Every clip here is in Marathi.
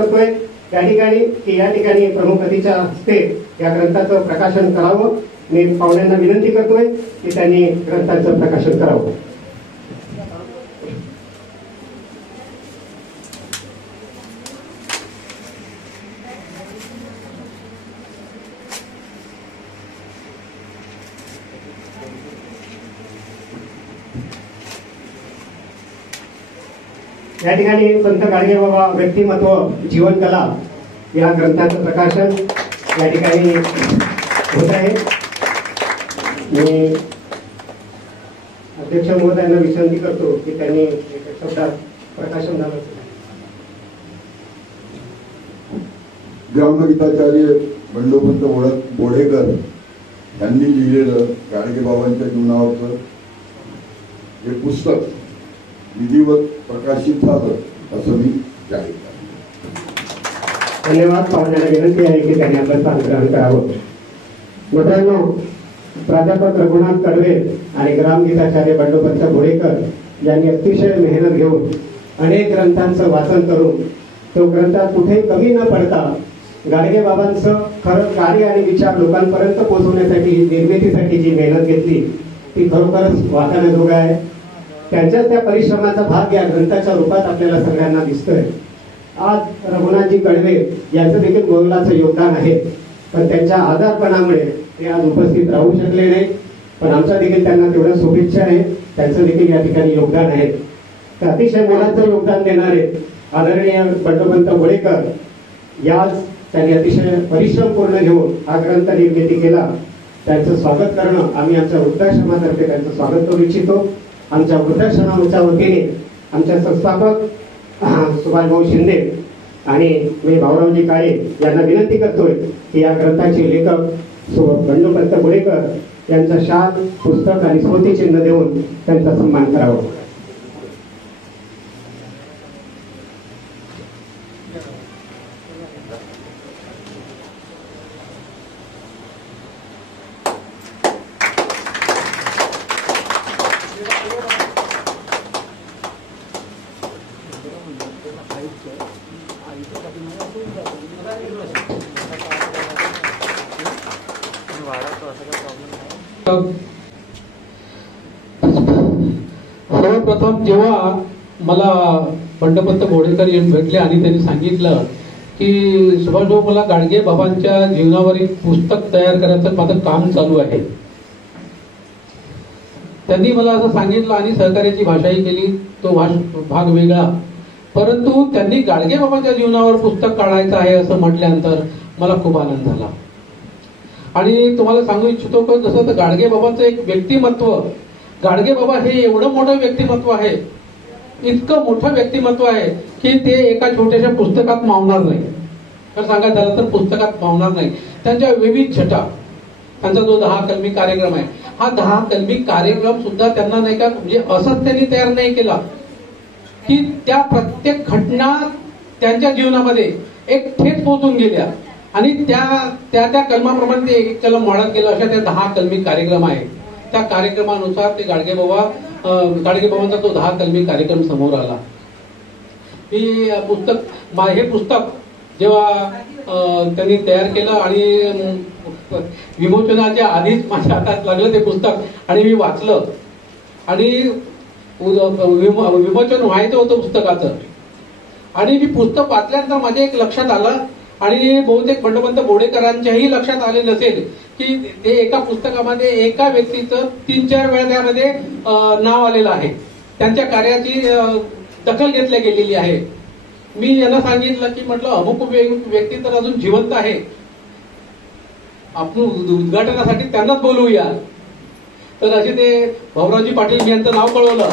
करतोय त्या ठिकाणी की या ठिकाणी प्रमुख अतिथीच्या हस्ते या ग्रंथाचं प्रकाशन करावं. मी पाहुण्यांना विनंती करतोय की त्यांनी ग्रंथाचं प्रकाशन करावं. या ठिकाणी संत गाडगेबाबा व्यक्तिमत्व जीवनकला या ग्रंथाचं प्रकाशन या ठिकाणी होत आहे. मी अध्यक्ष महोदयांना विनंती करतो की त्यांनी शब्दात प्रकाशन झालं. ग्रामगीताचार्य बंडोपंत बोडेकर यांनी लिहिलेलं गाडगेबाबांच्या जीवनावरचं हे पुस्तक विधिवत प्रकाशित झालं असं मी जाहीर करतो. धन्यवाद. पाहुण्यांना विनंती आहे की त्यांनी आपलं स्थान ग्रहण करावं. मित्रांनो, प्राध्यापक रघुनाथ कडवे आणि ग्रामगीताचार्य बंडोपंत बोडेकर यांनी अतिशय मेहनत घेऊन अनेक ग्रंथांचं वाचन करून तो ग्रंथात कुठेही कमी न पडता गाडगेबाबांचं खरं कार्य आणि विचार लोकांपर्यंत पोहोचवण्यासाठी निर्मितीसाठी जी मेहनत घेतली ती खरोखरच वाखाणण्याजोग आहे. त्यांच्याच त्या परिश्रमाचा भाग या ग्रंथाच्या रूपात आपल्याला सगळ्यांना दिसतोय. आज रघुनाथजी कडवे यांचं देखील मोलाचं योगदान आहे, पण त्यांच्या आजारपणामुळे ते आज उपस्थित राहू शकले नाही. पण आमच्या देखील त्यांना तेवढ्या शुभेच्छा आहे. त्यांचं देखील या ठिकाणी योगदान आहे. तर अतिशय मोलाचं योगदान देणारे आदरणीय बंडोपंत बोडेकर याच त्यांनी अतिशय परिश्रम पूर्ण घेऊन हा ग्रंथ निर्मिती केला. त्यांचं स्वागत करणं आम्ही आमच्या वृद्धाश्रमातर्फे त्यांचं स्वागत करू इच्छितो. आमच्या वृद्धाश्रमाच्या वतीने आमच्या संस्थापक सुभाषभाऊ शिंदे आणि मी भाऊरावजी काळे यांना विनंती करतोय की या ग्रंथाचे लेखक बंडोपंत बोडेकर यांचा शाल, पुस्तक आणि स्मृतिचिन्ह देऊन त्यांचा सन्मान करावा. सर्वप्रथम जेव्हा मला बंडोपंत बोडेकर येऊन भेटले आणि त्यांनी सांगितलं की सुभाषभाऊ मला गाडगे बाबांच्या जीवनावर एक पुस्तक तयार करायचं माझं काम चालू आहे, त्यांनी मला असं सांगितलं आणि सहकार्याची भाषाही केली. तो भाग वेगळा, परंतु त्यांनी गाडगे बाबांच्या जीवनावर पुस्तक काढायचं आहे असं म्हटल्यानंतर मला खूप आनंद झाला. आणि तुम्हाला सांगू इच्छितो की जसं तर गाडगे बाबांचं एक व्यक्तिमत्व, गाडगे बाबा हे एवढं मोठं व्यक्तिमत्व आहे, इतकं मोठं व्यक्तिमत्व आहे की ते एका छोट्याशा पुस्तकात मावणार नाही. तर सांगायचं झालं तर पुस्तकात मावणार नाही. त्यांच्या विविध छटा, त्यांचा जो 10 कलमी कार्यक्रम आहे, हा 10 कलमी कार्यक्रम सुद्धा त्यांना नाही का म्हणजे असंच त्यांनी तयार नाही केला की त्या प्रत्येक घटना त्यांच्या जीवनामध्ये एक थेट पोहोचून गेल्या आणि त्या कलमाप्रमाणे ते एक कलम वाढत गेलं. अशा त्या 10 कलमी कार्यक्रम आहे. त्या कार्यक्रमानुसार ते गाडगे बाबांचा तो 10 कलमी कार्यक्रम समोर आला. हे पुस्तक जेव्हा त्यांनी तयार केलं आणि विमोचनाच्या आधीच माझ्या हातात लागलं ते पुस्तक आणि मी वाचलं आणि विमोचन व्हायचं होतं पुस्तकाचं. आणि मी पुस्तक वाचल्यानंतर माझ्या एक लक्षात आलं आणि बहुतेक बंडोपंत बोडेकरांच्याही लक्षात आले नसेल की ते एका पुस्तकामध्ये एका व्यक्तीचं 3-4 वेळा त्यामध्ये नाव आलेलं आहे. त्यांच्या कार्याची दखल घेतली गेलेली आहे. मी यांना सांगितलं की म्हटलं अमुक व्यक्ती तर अजून जिवंत आहे, आपण उद्घाटनासाठी त्यांनाच बोलवूया. तर असे ते भाऊरावजी पाटील यांचं नाव कळवलं,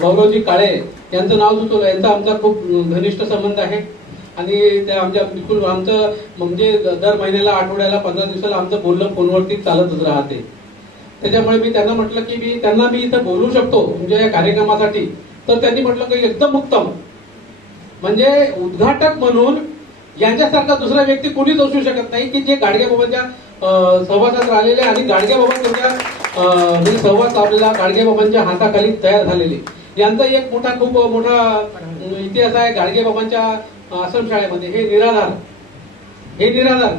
भाऊरावजी काळे यांचं नाव सुचवलं. यांचा आमचा खूप घनिष्ठ संबंध आहे आणि त्या आमच्या बिलकुल आमचं म्हणजे दर महिन्याला, आठवड्याला, 15 दिवसाला आमचं बोलणं फोनवरती चालतच राहते. त्याच्यामुळे मी त्यांना म्हटलं की मी इथं बोलू शकतो म्हणजे या कार्यक्रमासाठी. तर त्यांनी म्हटलं की एकदम उत्तम, म्हणजे उद्घाटक म्हणून यांच्यासारखा दुसरा व्यक्ती कोणीच असू शकत नाही की जे गाडगे बाबांच्या सहवासात राहिलेले आणि गाडगे बाबांच्या म्हणजे सहवास आपल्याला गाडगे बाबांच्या हाताखाली तयार झालेले. यांचा एक खूप मोठा इतिहास आहे गाडगे बाबांच्या आश्रमशाळेमध्ये. हे निराधार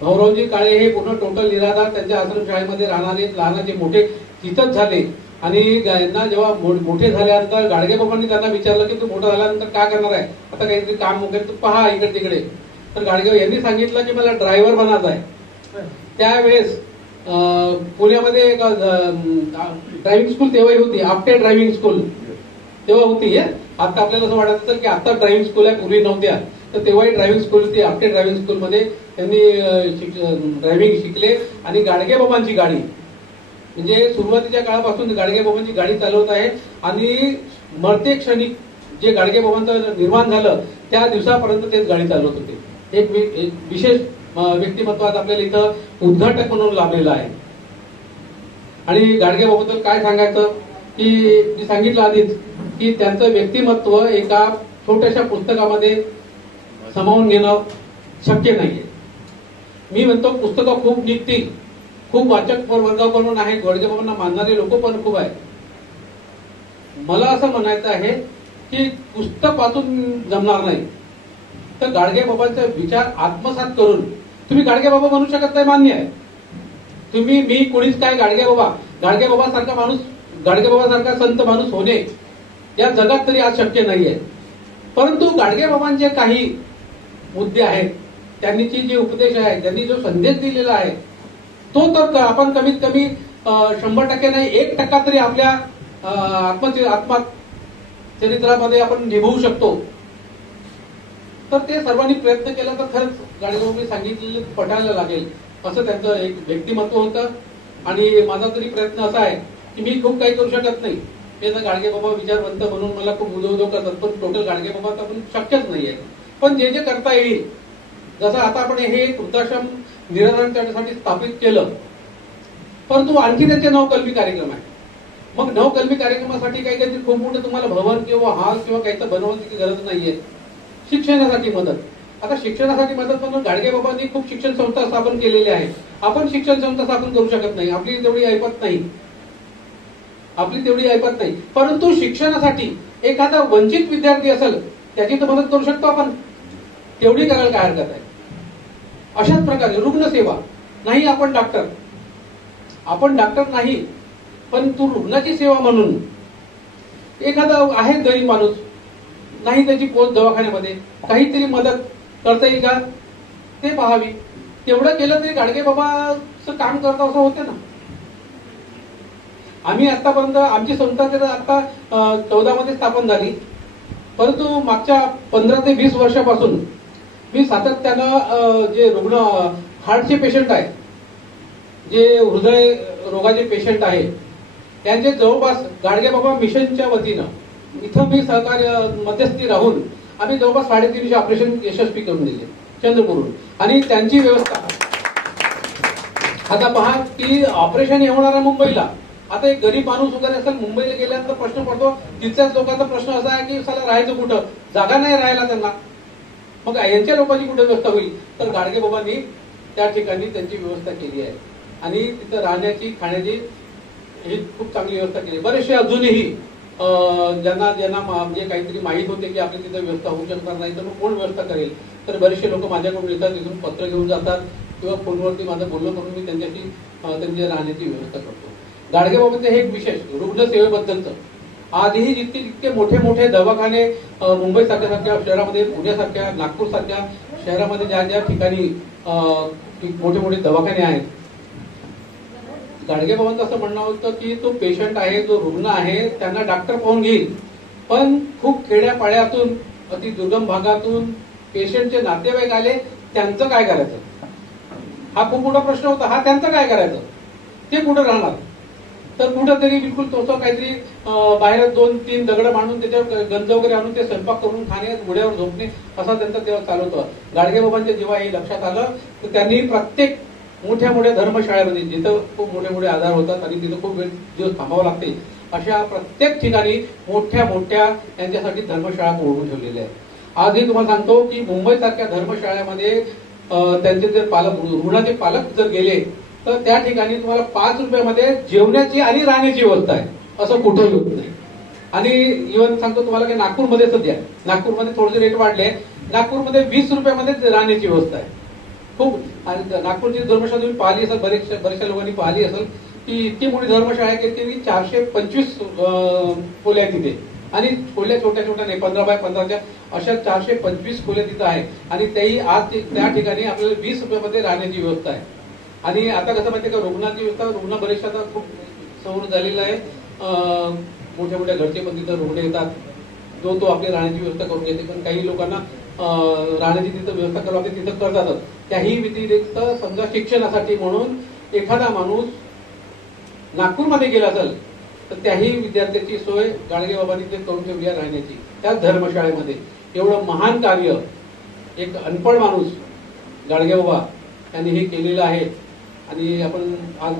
भाऊरावजी काळे हे पूर्ण टोटल निराधार त्यांच्या आश्रमशाळेमध्ये राहणारे लहानाचे मोठे तिथंच झाले. आणि यांना जेव्हा मोठे झाल्यानंतर गाडगे बाबांनी त्यांना विचारलं की तू मोठा झाल्यानंतर काय करणार आहे, आता काहीतरी काम वगैरे तू पहा इकडे तिकडे. तर गाडगे यांनी सांगितलं की मला ड्रायव्हर बनायचं आहे. त्यावेळेस पुण्यामध्ये एक ड्रायव्हिंग स्कूल तेव्हाही होती, आपटे ड्रायव्हिंग स्कूल तेव्हा होती. आता आपल्याला असं वाटत असेल की आता ड्रायव्हिंग स्कूल आहे, पूर्वी नव्हत्या. तर तेव्हाही ड्रायव्हिंग स्कूल होती. आपटे ड्रायव्हिंग स्कूलमध्ये त्यांनी ड्रायव्हिंग शिकले. आणि गाडगे बाबांची गाडी म्हणजे सुरुवातीच्या काळापासून गाडगे बाबांची गाडी चालवत आहे. आणि मरते क्षणी जे गाडगे बाबांचं निर्माण झालं त्या दिवसापर्यंत तेच गाडी चालवत होते. एक विशेष व्यक्तिमत्व आज आपल्याला इथं उद्घाटक म्हणून लाभलेलं आहे. आणि गाडगे बाबाबद्दल काय सांगायचं की मी सांगितलं आधीच की त्यांचं व्यक्तिमत्व एका छोट्याशा पुस्तकामध्ये सामावून घेणं शक्य नाहीये. मी म्हणतो पुस्तकं खूप निघतील, खूप वाचक वर्गाकडून आहे, गाडगे बाबांना मानणारे लोक पण खूप आहेत. मला असं म्हणायचं आहे की पुस्तक वाचून जमणार नाही, तर गाडगे बाबांचे विचार आत्मसात करून तुम्ही गाडगे बाबा म्हणू शकत नाही, मान्य आहे. तुम्ही मी कोणीच काय गाडगे बाबा सारखा माणूस, गाडगे बाबा सारखा संत माणूस होणे या जगात तरी आज शक्य नाहीये. परंतु गाडगे बाबांचे काही मुद्दे आहेत, त्यांनी जे उपदेश आहे, त्यांनी जो संदेश दिलेला आहे तो तर आपण कमीत कमी 100% नाही 1% तरी आपल्या आत्मचरित्रामध्ये आपण निभवू शकतो. तर ते सर्वांनी प्रयत्न केला तर खरंच गाडगेबाबांनी सांगितलेलं पटायला लागेल असं त्यांचं एक व्यक्तिमत्व होतं. आणि माझा तरी प्रयत्न असा आहे की मी खूप काही करू शकत नाही. ते गाडगेबाबा विचारवंत म्हणून मला खूप उदो करतात, पण टोटल गाडगेबाबा तर शक्यच नाहीये. पण जे करता येईल, जसं आता आपण हे वृद्धाश्रम निराधारांसाठी स्थापित केलं, परंतु आणखी त्याचे नवकल्पी कार्यक्रम आहे. मग नवकल्पी कार्यक्रमासाठी काही खूप मोठं तुम्हाला भवन किंवा हॉल किंवा काहीच बनवण्याची गरज नाहीये. शिक्षणासाठी मदत, आता शिक्षणासाठी मदत म्हणून गाडगे बाबांनी खूप शिक्षण संस्था स्थापन केलेल्या आहेत. आपण शिक्षण संस्था स्थापन करू शकत नाही, आपली तेवढी ऐपत नाही. परंतु शिक्षणासाठी एखादा वंचित विद्यार्थी असेल त्याची तर मदत करू शकतो आपण, तेवढी करायला काय हरकत आहे. अशाच प्रकारे रुग्णसेवा नाही, आपण डॉक्टर नाही, पण तू रुग्णाची सेवा म्हणून एखादा आहे गरीब माणूस नाही, त्याची पोच दवाखान्यामध्ये काहीतरी मदत करता येईल का ते पाहावी. तेवढं केलं तरी गाडगे बाबाचं काम करता असं होते ना. आम्ही आतापर्यंत आमची संस्था तर आता 14 मध्ये स्थापन झाली, परंतु मागच्या 15 ते 20 वर्षापासून मी सातत्यानं जे रुग्ण हार्टचे पेशंट आहेत, जे हृदय रोगाचे पेशंट आहेत, त्यांचे जवळपास गाडगे बाबा मिशनच्या वतीनं इथं मी सहकार्य मध्यस्थी राहून आम्ही जवळपास 350 ऑपरेशन यशस्वी करून दिले चंद्रपूरहून. आणि त्यांची व्यवस्था आता पहा की ऑपरेशन होणार आहे मुंबईला. आता एक गरीब माणूस वगैरे असेल, मुंबईला गेल्यानंतर प्रश्न पडतो, तिथल्याच लोकांचा प्रश्न असा आहे की साला राहायचं कुठं, जागा नाही राहायला त्यांना. मग यांच्या लोकांची कुठे व्यवस्था होईल. तर गाडगे बाबांनी त्या ठिकाणी त्यांची व्यवस्था केली आहे आणि तिथं राहण्याची खाण्याची ही खूप चांगली व्यवस्था केली. बरेचसे अजूनही ज्यांना म्हणजे काहीतरी माहीत होते की आपली तिथं व्यवस्था होऊ शकणार नाही, तर मग कोण व्यवस्था करेल. तर बरेचसे लोक माझ्याकडून येतात, तिथून पत्र घेऊन जातात किंवा फोनवरती माझं बोलणं करून मी त्यांच्याशी त्यांची राहण्याची व्यवस्था करतो. गाडगे बाबांचं हे एक विशेष रुग्णसेवेबद्दलचं. आधीही जितके मोठे दवाखाने मुंबई सारख्या शहरामध्ये, पुण्यासारख्या, नागपूर सारख्या शहरामध्ये ज्या ठिकाणी मोठे दवाखाने आहेत, गाडगे बाबांचं असं म्हणणं होतं की तो पेशंट आहे, जो रुग्ण आहे, त्यांना डॉक्टर पाहून घेईल, पण खूप खेड्यापाड्यातून अति दुर्गम भागातून पेशंटचे नातेवाईक आले, त्यांचं काय करायचं हा खूप मोठा प्रश्न होता. हा त्यांचं काय करायचं, ते कुठं राहणार. तर कुठंतरी बिलकुल तोच काहीतरी बाहेर 2-3 दगड मांडून त्याच्यावर गंज वगैरे आणून ते स्वयंपाक करून खाणे, घोड्यावर झोपणे असा त्यांचा तेव्हा चालू होतं. गाडगे बाबांच्या जेव्हा हे लक्षात आलं तर त्यांनी प्रत्येक मोठ्या धर्मशाळेमध्ये, जिथं खूप मोठे आजार होतात आणि तिथं खूप वेळ दिवस थांबावं लागते, अशा प्रत्येक ठिकाणी मोठ्या त्यांच्यासाठी धर्मशाळा उघडून ठेवलेल्या आहेत. आजही तुम्हाला सांगतो की मुंबई सारख्या धर्मशाळेमध्ये त्यांचे जर रुग्णाचे पालक जर गेले तर त्या ठिकाणी तुम्हाला 5 रुपयामध्ये जेवण्याची आणि राहण्याची व्यवस्था आहे, असं कुठेही होत नाही. आणि इव्हन सांगतो तुम्हाला की नागपूरमध्ये सध्या नागपूरमध्ये थोडेसे रेट वाढले. नागपूरमध्ये 20 रुपयामध्ये राहण्याची व्यवस्था आहे. खूप आणि नागपूरची धर्मशाळा तुम्ही पाहिली असेल, बऱ्याचशा लोकांनी पाहिली असेल की इतकी मोठी धर्मशाळा आहे की ती 425 खोल्या आहे तिथे. आणि खोल्या छोट्या छोट्या नाही, 15 बाय 15च्या अशा 425 खोल्या तिथं आहे. आणि त्याही आज त्या ठिकाणी आपल्याला 20 रुपयामध्ये राहण्याची व्यवस्था आहे. आणि आता कसं माहितीये का, रुग्णाची व्यवस्था, रुग्ण बरेचशा आता खूप सवरून झालेलं आहे. मोठ्या मोठ्या घरचे पण तिथं रुग्ण येतात, जो तो आपली राहण्याची व्यवस्था करून घेते. पण काही लोकांना राहण्याची तिथं व्यवस्था करावी लागते, तिथं करतातच. त्याही व्यतिरिक्त समजा शिक्षणासाठी म्हणून एखादा माणूस नागपूरमध्ये गेला असेल तर त्याही विद्यार्थ्याची सोय गाडगे बाबांनी ते करून ठेवली आहे राहण्याची. त्याच धर्मशाळेमध्ये एवढं महान कार्य एक अनपढ माणूस गाडगे बाबा यांनी हे केलेलं आहे. आणि आपण आज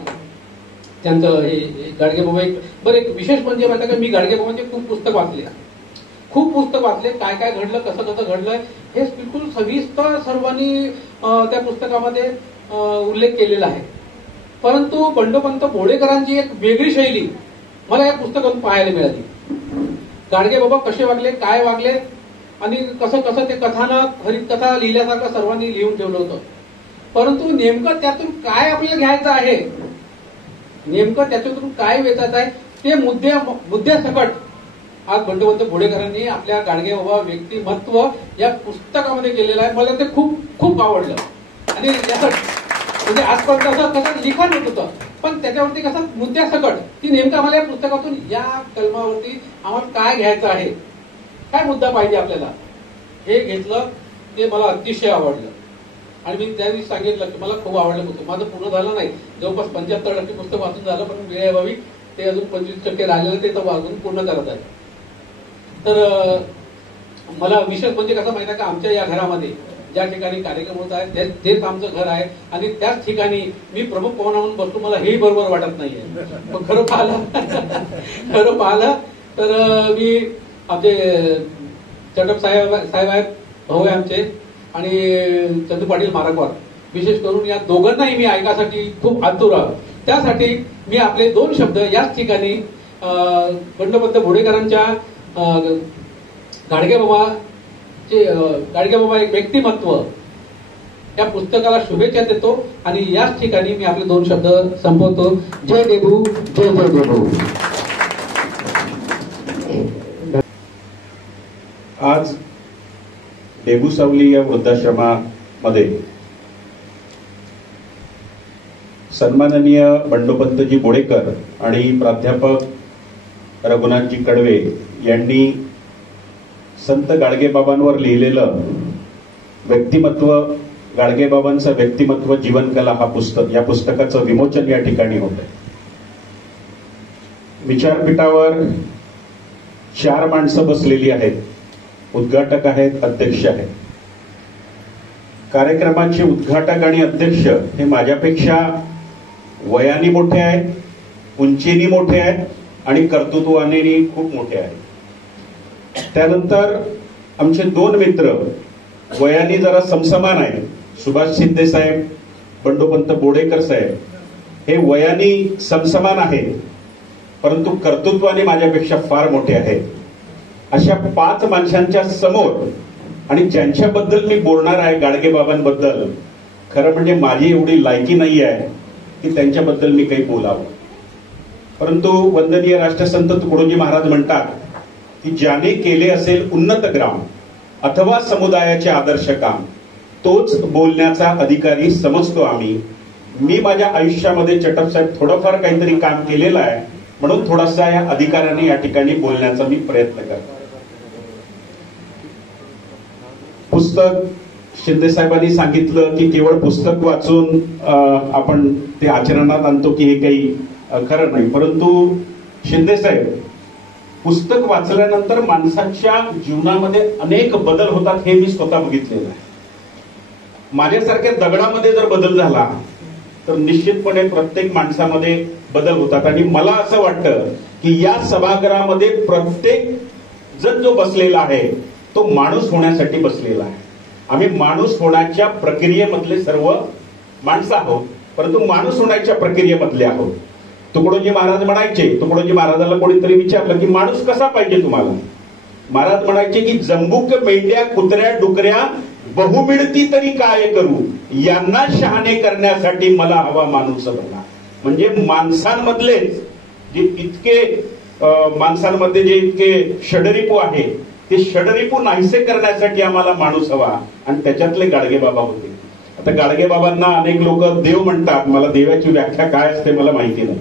त्यांचं हे गाडगे बाबा एक विशेष म्हणजे माहिती का, मी गाडगे बाबांचे खूप पुस्तक वाचले, काय काय घडलं, कसं कसं घडलंय हे बिलकुल सविस्तर सर्वांनी त्या पुस्तकामध्ये उल्लेख केलेला आहे. परंतु बंडोपंत बोडेकरांची एक वेगळी शैली मला या पुस्तकातून पाहायला मिळाली. गाडगे बाबा कसे वागले, काय वागले आणि कसं कसं ते कथानक, हरिकथा लिहिल्यासारखं सर्वांनी लिहून ठेवलं होतं. परंतु नेमकं त्यातून काय आपल्याला घ्यायचं आहे, नेमकं त्याच्यातून काय वेचायचं आहे, ते मुद्द्यासकट आज बंडोपंत बोडेकरांनी आपल्या गाडगे बाबा व्यक्तिमत्व या पुस्तकामध्ये केलेलं आहे. मला ते खूप खूप आवडलं. आणि म्हणजे आजपर्यंत असं कसं लिखाण होत होतं, पण त्याच्यावरती कसं मुद्द्यासकट की नेमकं आम्हाला या पुस्तकातून या कलमावरती आम्हाला काय घ्यायचं आहे, काय मुद्दा पाहिजे आपल्याला, हे घेतलं. ते मला अतिशय आवडलं. आणि मी त्या दिवशी सांगितलं की मला खूप आवडलं पुस्तक. माझं पूर्ण झालं नाही, जवळपास 75% पुस्तक वाचून झालं, पण वेळेअभावी ते अजून 25% राहिलेलं ते तर वाचून पूर्ण करत आहे. तर मला विशेष म्हणजे कसं माहिती आहे का, आमच्या या घरामध्ये ज्या ठिकाणी कार्यक्रम होत आहे तेच आमचं घर आहे. आणि त्याच ठिकाणी मी प्रमुख पाहुणा म्हणून बसतो, मला हेही बरोबर वाटत नाहीये. पण खरं पाहिलं तर मी आमचे चटप साहेब आहेत, भाऊ आहे आमचे, आणि चंदू पाटील मारकवार, विशेष करून या दोघांनाही मी ऐकासाठी खूप आतुर आहे. त्यासाठी मी आपले 2 शब्द याच ठिकाणी बंडोपंत बोडेकरांच्या गाडगे बाबा एक व्यक्तिमत्व या पुस्तकाला शुभेच्छा देतो. आणि याच ठिकाणी मी आपले 2 शब्द संपवतो. जय देबू, जय जय देबू. आज देबू सावली या वृद्धाश्रमामध्ये सन्माननीय बंडोपंतजी बोडेकर आणि प्राध्यापक रघुनाथजी कडवे यांनी संत गाडगेबाबांवर लिहिलेलं व्यक्तिमत्व, गाडगेबाबांचं व्यक्तिमत्व जीवनकला हा पुस्तक, या पुस्तकाचं विमोचन या ठिकाणी होत आहे. विचारपीठावर 4 माणसं बसलेली आहेत, उद्घाटक आहेत, अध्यक्ष आहेत. कार्यक्रमाचे उद्घाटक आणि अध्यक्ष हे माझ्यापेक्षा वयाने मोठे आहेत, उंचीनी मोठे आहेत आणि कर्तृत्वाने खूप मोठे आहेत. त्यानंतर आमचे 2 मित्र वयाने जरा समसमान आहेत, सुभाष शिंदे साहेब, बंडोपंत बोडेकर साहेब. हे वयाने समसमान आहेत, परंतु कर्तृत्वाने माझ्यापेक्षा फार मोठे आहेत. अशा 5 माणसांच्या समोर आणि ज्यांच्याबद्दल मी बोलणार आहे, गाडगेबाबांबद्दल, खरं म्हणजे माझी एवढी लायकी नाही आहे की त्यांच्याबद्दल मी काही बोलावं. परंतु वंदनीय राष्ट्रसंत तुकडोजी महाराज म्हणतात की ज्याने केले असेल उन्नत ग्राम अथवा समुदायाचे आदर्श काम, तोच बोलण्याचा अधिकारी समजतो आम्ही. मी माझ्या आयुष्यामध्ये चटपसाहेब थोडंफार काहीतरी काम केलेलं आहे, म्हणून थोडासा या अधिकाराने या ठिकाणी बोलण्याचा मी प्रयत्न करतो. पुस्तक, शिंदे साहेबांनी सांगितलं की केवळ पुस्तक वाचून आपण ते आचरणात आणतो की हे काही खरं नाही. परंतु शिंदे साहेब, पुस्तक वाचल्यानंतर माणसाच्या जीवनामध्ये अनेक बदल होतात, हे मी स्वतः बघितलेलं आहे. माझ्यासारख्या दगडामध्ये जर बदल झाला तर निश्चितपणे प्रत्येक माणसामध्ये बदल होतात. आणि मला असं वाटतं की या सभागृहामध्ये प्रत्येक जण जो बसलेला आहे तो माणूस होण्यासाठी बसलेला आहे. आम्ही माणूस होण्याच्या प्रक्रियेमधले सर्व माणसं आहोत, परंतु माणूस होण्याच्या प्रक्रियेमधले आहोत. तुकडोजी महाराज म्हणायचे, तुकडोजी महाराजाला कोणीतरी विचारलं की माणूस कसा पाहिजे तुम्हाला? महाराज म्हणायचे की जंबूक मेंढ्या कुत्र्या डुकऱ्या बहु मिळती तरी काय करू, यांना शहाणे करण्यासाठी मला हवा माणूस बना. म्हणजे माणसांमधलेच जे इतके माणसांमध्ये जे इतके षडरिपू आहे ते षडरिपू नाहीसे करण्यासाठी आम्हाला माणूस हवा, आणि त्याच्यातले गाडगे बाबा होते. आता गाडगे बाबांना अनेक लोक देव म्हणतात, मला देवाची व्याख्या काय असते मला माहिती नाही.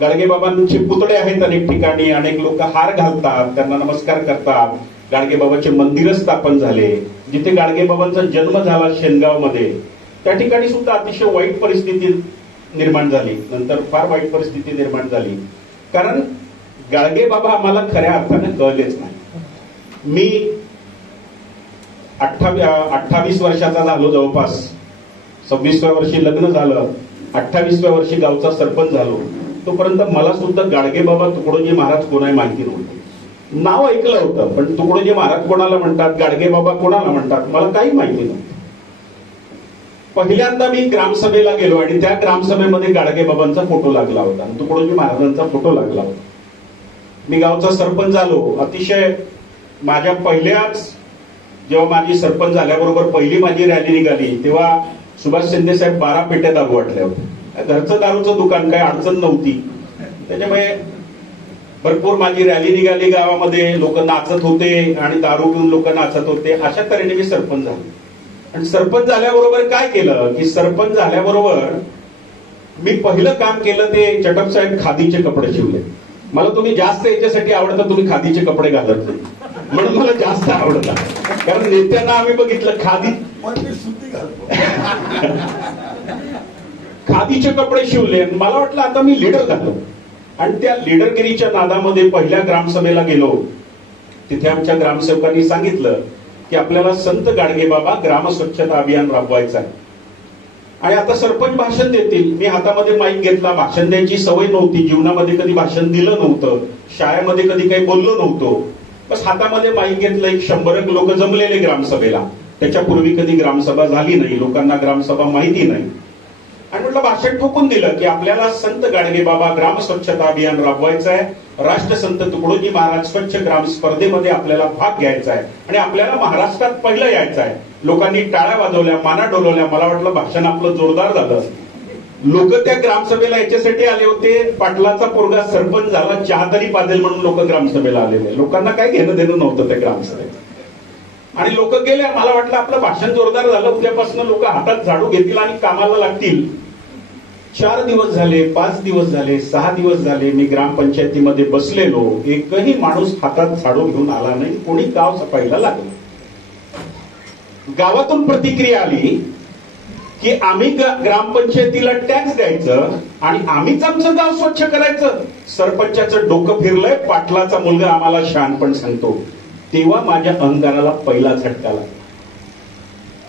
गाडगे बाबांचे पुतळे आहेत अनेक ठिकाणी, अनेक लोक हार घालतात, त्यांना नमस्कार करतात. गाडगे बाबाचे मंदिर स्थापन झाले. जिथे गाडगे बाबांचा जन्म झाला शेनगाव मध्ये, त्या ठिकाणी सुद्धा अतिशय वाईट परिस्थिती निर्माण झाली. नंतर फार वाईट परिस्थिती निर्माण झाली, कारण गाडगे बाबा आम्हाला खऱ्या अर्थाने कळलेच नाही. मी 28 वर्षाचा झालो, जवळपास 26व्या वर्षी लग्न झालं, 28व्या वर्षी गावचा सरपंच झालो. तोपर्यंत मला सुद्धा गाडगे बाबा तुकडोजी महाराज कोण आहे माहिती नव्हतं. नाव ऐकलं होतं, पण तुकडोजी महाराज कोणाला म्हणतात, गाडगे बाबा कोणाला म्हणतात मला काही माहिती नव्हतं. पहिल्यांदा मी ग्रामसभेला गेलो आणि त्या ग्रामसभेमध्ये गाडगे बाबांचा फोटो लागला होता आणि तुकडोजी महाराजांचा फोटो लागला होता. मी गावचा सरपंच झालो. अतिशय माझ्या पहिल्याच, जेव्हा माझी सरपंच झाल्याबरोबर पहिली माझी रॅली निघाली तेव्हा सुभाष शिंदे साहेब 12 पेट्या दारू वाटल्या होत्या. घरचं दारूचं दुकान, काही अडचण नव्हती, त्याच्यामुळे भरपूर माझी रॅली निघाली. गावामध्ये लोक नाचत होते आणि दारू पिऊन लोक नाचत होते. अशा तऱ्हेने मी सरपंच झालो. आणि सरपंच झाल्याबरोबर काय केलं की सरपंच झाल्याबरोबर मी पहिलं काम केलं ते चटप साहेब खादीचे कपडे शिवले. मला तुम्ही जास्त याच्यासाठी आवडतं, तुम्ही खादीचे कपडे घालत नाही म्हणून मला जास्त आवडतं. कारण नेत्यांना आम्ही बघितलं खादीचे कपडे शिवले. मला वाटलं आता मी लीडर झालो. आणि त्या लीडरगिरीच्या नादामध्ये पहिल्या ग्रामसभेला गेलो. तिथे आमच्या ग्रामसेवकांनी सांगितलं की आपल्याला संत गाडगे बाबा ग्राम स्वच्छता अभियान राबवायचं आहे आणि आता सरपंच भाषण देतील. मी हातामध्ये माईक घेतला. भाषण द्यायची सवय नव्हती, जीवनामध्ये कधी भाषण दिलं नव्हतं, शाळेमध्ये कधी काही बोललो नव्हतो. बस हातामध्ये माईक घेतलं. 100 लोक जमलेले ग्रामसभेला. त्याच्यापूर्वी कधी ग्रामसभा झाली नाही, लोकांना ग्रामसभा माहिती नाही. आणि म्हटलं भाषण ठोकून दिलं की आपल्याला संत गाडगे बाबा ग्राम स्वच्छता अभियान राबवायचं आहे. राष्ट्रसंत तुकडोजी महाराज स्वच्छ ग्राम स्पर्धेमध्ये आपल्याला भाग घ्यायचा आहे आणि आपल्याला महाराष्ट्रात पहिलं यायचं आहे. लोकांनी टाळ्या वाजवल्या, माना डोलवल्या. मला वाटलं भाषण आपलं जोरदार झालं. लोक त्या ग्रामसभेला याच्यासाठी आले होते, पाटलाचा पोरगा सरपंच झाला, चहा तरी पाजेल म्हणून लोक ग्रामसभेला आलेले. लोकांना काय घेणं देणं नव्हतं त्या ग्रामसभेत. आणि लोक गेले. मला वाटलं आपलं भाषण जोरदार झालं, उद्यापासून लोक हातात झाडू घेतील आणि कामाला लागतील. 4 दिवस झाले, 5 दिवस झाले, 6 दिवस झाले, मी ग्रामपंचायतीमध्ये बसलेलो. एकही माणूस हातात झाडू घेऊन आला नाही. कोणी गाव सफाईला लागलं. गावातून प्रतिक्रिया आली की आम्ही ग्रामपंचायतीला टॅक्स द्यायचं आणि आम्हीच आमचं गाव स्वच्छ करायचं. सरपंचाचं डोकं फिरलंय, पाटलाचा मुलगा आम्हाला शहाणपण सांगतो. तेव्हा माझ्या अहंकाराला पहिला झटका लागला.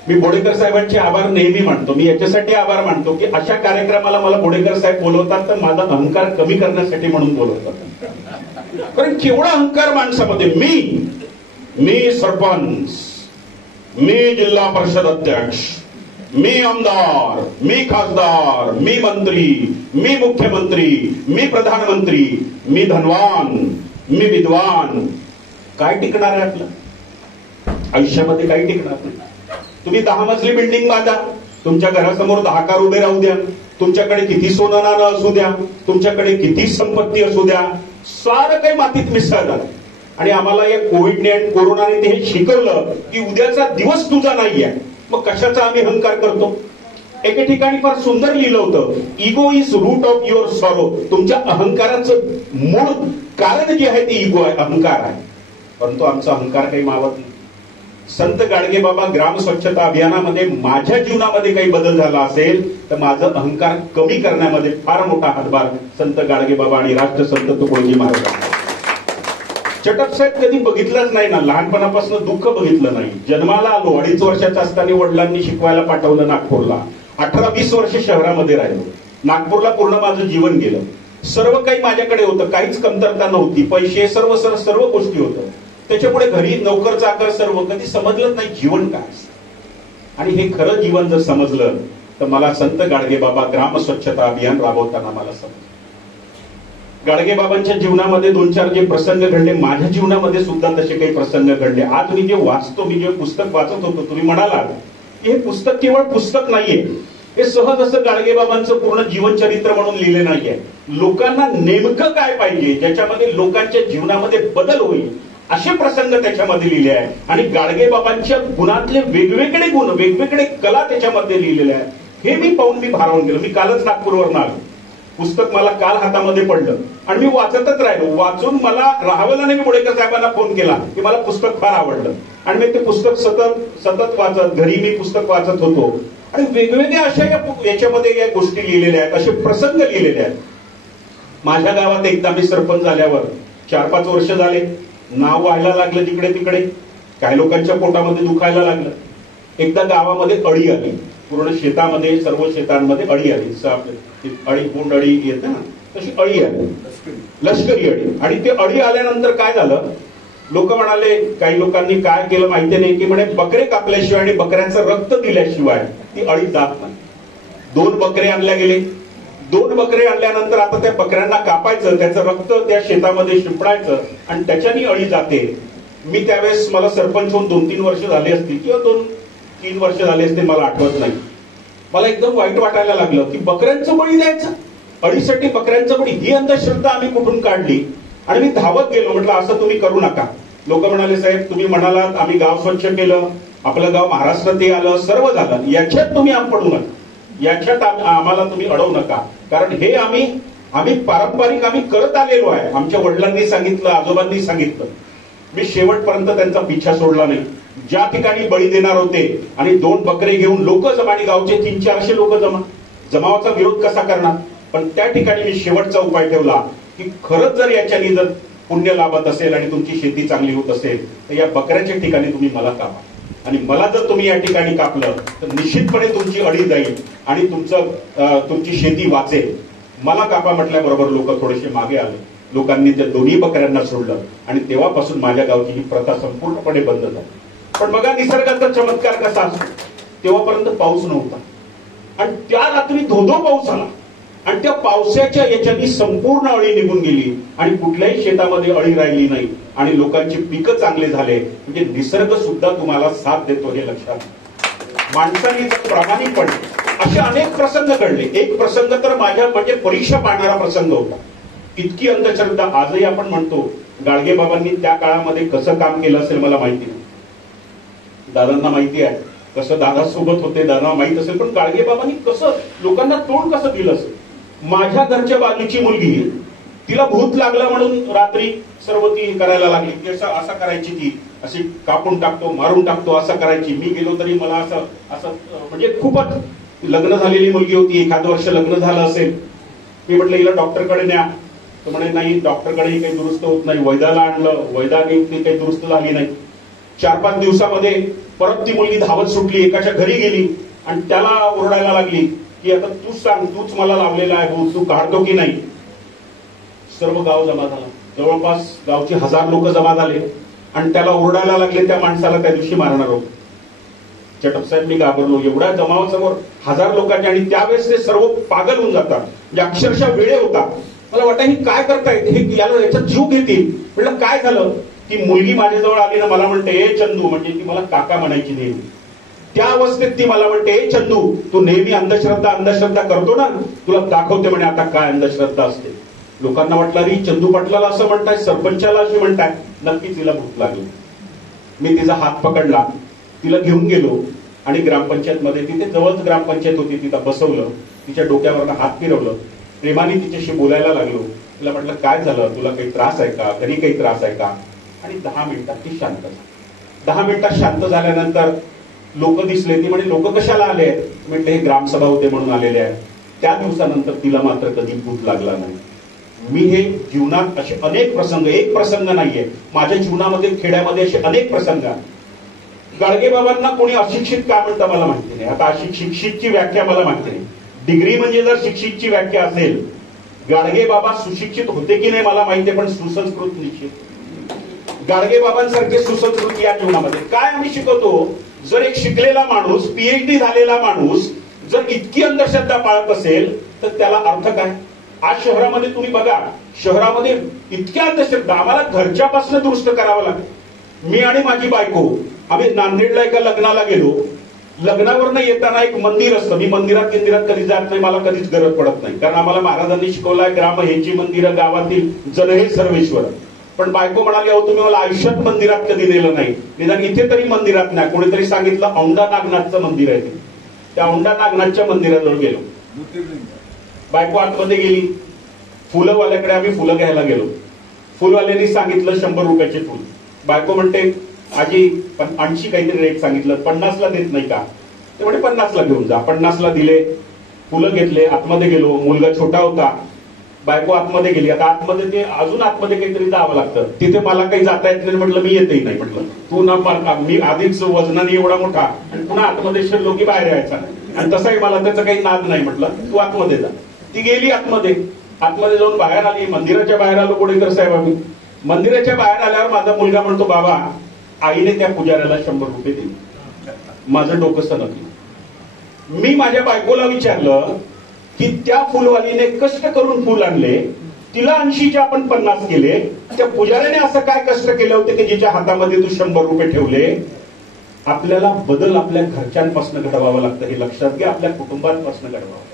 मी बोडेकर साहेबांचे आभार नेहमी मानतो. मी याच्यासाठी आभार मानतो की अशा कार्यक्रमाला मला बोडेकर साहेब बोलवतात तर माझा अहंकार कमी करण्यासाठी म्हणून बोलवतात. कारण केवढा अहंकार माणसामध्ये. मी सरपंच, मी जिल्हा परिषद अध्यक्ष, मी आमदार, मी खासदार, मी मंत्री, मी मुख्यमंत्री, मी प्रधानमंत्री, मी धनवान, मी विद्वान. काय टिकणार आहे आपलं आयुष्यामध्ये? काही टिकणार नाही. तुम्ही 10 मजली बिल्डिंग बांधा, तुमच्या घरासमोर 10 कार उभे राहू द्या, तुमच्याकडे किती सोनं नाणं असू द्या, तुमच्याकडे किती संपत्ती असू द्या, सारं काही मातीत मिसळलं. आणि आम्हाला या कोविडने आणि कोरोनाने ते हे शिकवलं की उद्याचा दिवस तुझा नाहीये. मग कशाचा आम्ही अहंकार करतो? एके ठिकाणी फार सुंदर लिहिलं होतं, ego is root of your sorrow. तुमच्या अहंकाराचं मूळ कारण जे आहे ते इगो आहे, अहंकार आहे. परंतु आमचा अहंकार काही मावत नाही. संत गाडगे बाबा ग्राम स्वच्छता अभियानामध्ये माझ्या जीवनामध्ये काही बदल झाला असेल तर माझं अहंकार कमी करण्यामध्ये फार मोठा हातभार संत गाडगे बाबा आणि राष्ट्रसंत तुकडोजी महाराज. चटप साहेब कधी बघितलंच नाही ना, लहानपणापासून दुःख बघितलं नाही. जन्माला आलो, 2.5 वर्षाचा असताना वडिलांनी शिकवायला पाठवलं नागपूरला. 18-20 वर्ष शहरामध्ये राहिलो. नागपूरला पूर्ण माझं जीवन गेलं. सर्व काही माझ्याकडे होतं, काहीच कमतरता नव्हती. पैसे, सर्व गोष्टी होतं. त्याच्यापुढे घरी नोकर चाकर सर्व. कधी समजलंच नाही जीवन काय. आणि हे खरं जीवन जर समजलं तर मला संत गाडगे बाबा ग्राम स्वच्छता अभियान राबवताना मला समजलं. गाडगेबाबांच्या जीवनामध्ये 2-4 जे प्रसंग घडले, माझ्या जीवनामध्ये सुद्धा तसे काही प्रसंग घडले. आज मी जे वाचतो, मी जे पुस्तक वाचत होतो, तुम्ही म्हणालात की हे पुस्तक केवळ पुस्तक नाहीये, हे सहज असं गाडगेबाबांचं पूर्ण जीवनचरित्र म्हणून लिहिले नाहीये. लोकांना नेमकं काय पाहिजे, ज्याच्यामध्ये लोकांच्या जीवनामध्ये बदल होईल असे प्रसंग त्याच्यामध्ये लिहिले आहे. आणि गाडगेबाबांच्या गुणातले वेगवेगळे गुण, वेगवेगळे कला त्याच्यामध्ये लिहिलेले आहे. हे मी पाहून मी भारावून गेलो. मी कालच नागपूरवरून आलो, पुस्तक मला काल हातामध्ये पडलं आणि मी वाचतच राहिलो. वाचून मला राहावलं नाही. मी बोडेकर साहेबांना फोन केला की मला पुस्तक फार आवडलं आणि मी ते पुस्तक सतत वाचत, घरी मी पुस्तक वाचत होतो. आणि वेगवेगळ्या अशा याच्यामध्ये या गोष्टी लिहिलेल्या आहेत, असे प्रसंग लिहिलेले आहेत. माझ्या गावात एकदा मी सरपंच झाल्यावर 4-5 वर्ष झाले, नाव व्हायला लागलं जिकडे तिकडे, काही लोकांच्या पोटामध्ये दुखायला लागलं. एकदा गावामध्ये अळी आली, पूर्ण शेतामध्ये, सर्व शेतांमध्ये अळी आली. अळी, बोंड अळी येते ना, तशी अळी आली, लष्करी अळी. आणि ते अळी आल्यानंतर काय झालं, लोक म्हणाले, काही लोकांनी काय केलं माहिती नाही, की म्हणे बकरे कापल्याशिवाय आणि बकऱ्यांचं रक्त दिल्याशिवाय ती अळी जात नाही. 2 बकरे आणल्या गेले. 2 बकरे आणल्यानंतर आता त्या बकऱ्यांना कापायचं, त्याचं रक्त त्या शेतामध्ये शिंपडायचं आणि त्याच्यानी अळी जाते. मी त्यावेळेस, मला सरपंच होऊन 2-3 वर्ष झाली असतील किंवा 2-3 वर्ष झाले असतील, मला आठवत नाही. मला एकदम वाईट वाटायला लागलं की बकऱ्यांचं बळी द्यायचं, अळीसाठी बकऱ्यांचं बळी, ही अंधश्रद्धा आम्ही कुठून काढली. आणि मी धावत गेलो, म्हटलं असं तुम्ही करू नका. लोक म्हणाले, साहेब तुम्ही म्हणालात आम्ही गाव स्वच्छ केलं, आपलं गाव महाराष्ट्रात आलं, सर्व झालं, याच्यात तुम्ही पडू नका, याच्यात आम्हाला तुम्ही अडवू नका. कारण हे आम्ही पारंपरिक आम्ही करत आलेलो आहे. आमच्या वडिलांनी सांगितलं, आजोबांनी सांगितलं. मी शेवटपर्यंत त्यांचा पिछा सोडला नाही. ज्या ठिकाणी बळी देणार होते आणि 2 बकरे घेऊन लोक जमा, आणि गावचे 300-400 लोक जमावाचा विरोध कसा करणार, पण त्या ठिकाणी मी शेवटचा उपाय ठेवला की खरंच जर याच्यानी जर पुण्य लाभत असेल आणि तुमची शेती चांगली होत असेल तर या बकऱ्याच्या ठिकाणी तुम्ही मला कापा. आणि मला जर तुम्ही या ठिकाणी कापलं तर निश्चितपणे तुमची अळी जाईल आणि तुमची शेती वाचेल. मला कापा म्हटल्याबरोबर लोक थोडेसे मागे आले. लोकांनी त्या 2 बकऱ्यांना सोडलं आणि तेव्हापासून माझ्या गावची ही प्रथा संपूर्णपणे बंद झाली. पण बघा निसर्गाचा चमत्कार कसा असतो. तेव्हापर्यंत पाऊस नव्हता आणि त्या रात्री धोधो पाऊस आला आणि त्या पावसाच्या याच्यानी संपूर्ण अळी निघून गेली आणि कुठल्याही शेतामध्ये अळी राहिली नाही आणि लोकांची पिकं चांगले झाले. म्हणजे निसर्ग सुद्धा तुम्हाला साथ देतो हे लक्षात. माणसांनी जर प्रामाणिकपणे असे अनेक प्रसंग घडले. एक प्रसंग तर माझ्या म्हणजे परीक्षा पाडणारा प्रसंग होता. इतकी अंधश्रद्धा आजही आपण म्हणतो. गाडगेबाबांनी त्या काळामध्ये कसं काम केलं असेल मला माहिती नाही, दादांना माहिती आहे कसं दादा सोबत होते, दादा माहित असेल, पण गाडगेबाबांनी कसं लोकांना तोंड कसं दिलं असेल. माझ्या घरच्या बाजूची मुलगी, तिला भूत लागला म्हणून रात्री सर्व ती करायला लागली की असं करायची, ती अशी कापून टाकतो, मारून टाकतो, असं करायची. मी गेलो तरी मला असं म्हणजे खूपच. लग्न झालेली मुलगी होती, 1 वर्ष लग्न झालं असेल. मी म्हटलं हिला डॉक्टरकडे न्या. तर म्हणे नाही, डॉक्टरकडेही काही दुरुस्त होत नाही. वैद्याला आणलं, वैद्याने ती काही दुरुस्त झाली नाही. 4-5 दिवसामध्ये परत ती मुलगी धावत सुटली, एकाच्या घरी गेली आणि त्याला ओरडायला लागली की आता तूच सांग, तूच मला लावलेला आहे भूत, तू काढतो की नाही. सर्व गाव जमा झाला, जवळपास गावची 1000 लोक जमा झाले आणि त्याला ओरडायला लागले. त्या माणसाला त्या दिवशी मारणार होते. चटप साहेब मी घाबरलो. एवढ्या जमावासमोर 1000 लोकांचे, आणि त्यावेळेस ते सर्व पागल होऊन जातात. म्हणजे अक्षरशः वेळ होता. मला वाटतं ही काय करतायत, हे याचा जीव घेतील. म्हटलं काय झालं. ती मुलगी माझ्याजवळ आली ना, मला म्हणते ए चंदू, म्हणजे ती मला काका म्हणायची नेहमी. त्या अवस्थेत ती मला म्हणते ए चंदू, तू नेहमी अंधश्रद्धा करतो ना, तुला दाखवते म्हणे आता काय अंधश्रद्धा असते. लोकांना वाटलं अरे चंदू पाटलाला असं म्हणताय, सरपंचाला अशी म्हणताय. नक्कीच तिला भूक लागली. मी तिचा हात पकडला, तिला घेऊन गेलो आणि ग्रामपंचायत मध्ये, तिथे जवळच ग्रामपंचायत होती, तिथं बसवलं. तिच्या डोक्यावर हात फिरवलं, प्रेमाने तिच्याशी बोलायला लागलो. तिला म्हटलं काय झालं, तुला काही त्रास आहे का, घरी काही त्रास आहे का. आणि 10 मिनिटात ती शांत झाली. 10 मिनिटात शांत झाल्यानंतर लोक दिसले. ती म्हणजे लोक कशाला आले आहेत, म्हणजे हे ग्रामसभा होते म्हणून आलेले आहेत. त्या दिवसानंतर तिला मात्र कधी भूत लागला नाही. मी हे जीवनात असे अनेक प्रसंग, एक प्रसंग नाहीये माझ्या जीवनामध्ये, खेड्यामध्ये असे अनेक प्रसंग. गाडगेबाबांना कोणी अशिक्षित का म्हणतं मला माहिती नाही. आता शिक्षितची व्याख्या मला माहिती नाही. डिग्री म्हणजे जर शिक्षितची व्याख्या असेल, गाडगेबाबा सुशिक्षित होते की नाही मला माहिती आहे, पण सुसंस्कृत निश्चित. गाडगेबाबांसारखे सुसंस्कृत या जीवनामध्ये काय आम्ही शिकवतो. जर एक शिकलेला माणूस, PhD झालेला माणूस जर इतकी अंधश्रद्धा पाळत असेल तर त्याला अर्थ काय. आज शहरामध्ये तुम्ही बघा, शहरामध्ये इतक्या अंधश्रद्धा, आम्हाला घरच्यापासून दुरुस्त करावं लागतं. मी आणि माझी बायको आम्ही नांदेडला एका लग्नाला गेलो. लग्नावरनं येताना एक मंदिर असतं. मी मंदिरात कधी जात नाही, मला कधीच गरज पडत नाही, कारण आम्हाला महाराजांनी शिकवलाय ग्राम हेची मंदिरं गावातील जन हे सर्वेश्वर. पण बायको म्हणाली, अहो तुम्ही मला आयुष्यात मंदिरात कधी नेलं नाही, निदान इथे तरी मंदिरात नाही. कोणीतरी सांगितलं औंढा नागनाथचं मंदिर आहे ते. त्या औंढा नागनाथच्या मंदिराजवळ गेलो. बायको आतमध्ये गेली. फुलंवाल्याकडे आम्ही फुलं घ्यायला गेलो. फुलवाल्यांनी सांगितलं 100 रुपयाचे फुल. बायको म्हणते, आजी 80 काहीतरी रेट सांगितलं, 50ला देत नाही का? ते म्हणजे 50ला घेऊन जा. 50ला दिले, फुलं घेतले, आतमध्ये गेलो. मुलगा छोटा होता. बायको आतमध्ये गेली. आता आतमध्ये ते अजून आतमध्ये काहीतरी जावं लागतं. तिथे मला काही जाता येत नाही. म्हटलं मी येतही नाही. म्हटलं तू ना, मी आधीच वजनाने एवढा मोठा आणि पुन्हा आतमध्ये शिरलो की बाहेर यायचा नाही, आणि तसाही मला त्याचा काही नाद नाही. म्हटलं तू आतमध्ये जा. ती गेली आतमध्ये. आतमध्ये जाऊन बाहेर आली. मंदिराच्या बाहेर आलो बोडेकर साहेब आम्ही. मंदिराच्या बाहेर आल्यावर माझा मुलगा म्हणतो, बाबा आईने त्या पुजाऱ्याला 100 रुपये दिले. माझं डोकं सनकलं. मी माझ्या बायकोला विचारलं की त्या फुलवालीने कष्ट करून फुल आणले, तिला 80चे आपण 50 केले, त्या पुजाऱ्याने असं काय कष्ट केले होते की जिच्या हातामध्ये तू 100 रुपये ठेवले? आपल्याला बदल आपल्या घरच्यांपासून घडवावं लागतं, हे लक्षात घ्या. आपल्या कुटुंबांपासून घडवावं.